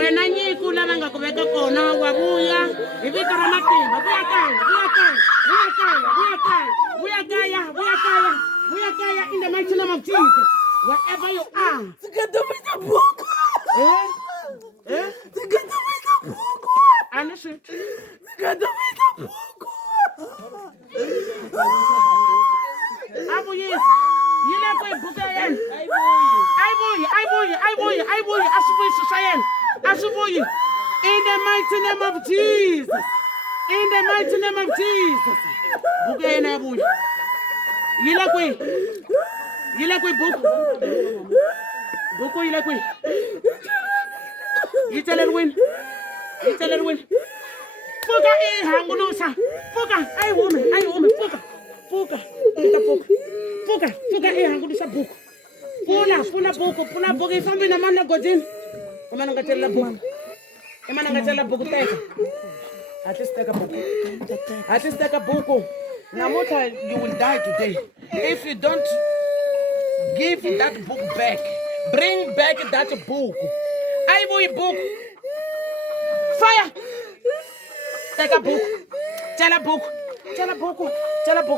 Wena Nyiko lava nga ku veka kona wa vuya hi vito ra matimba. Vuya kaya in the mighty name of Jesus. Wherever you are. Understood. Abuye. Yile ko ibuka yen. Ayibuye asibuye sisayen. Asibuye. In the mighty name of Jesus. In the mighty name of Jesus. Buka yen abuye. Yile ko ibuka. Buku yile ko. Yitele win. Fuka hangulusa. Fuka ay woman. Fuka hangulusa buku. Pula buku ifambi na mana godin. Emana ngatela buku teka. At least take a buku. Namuta, you will die today. If you don't give that book back, bring back that book. I will book. Fire. Take a book. Tell a book.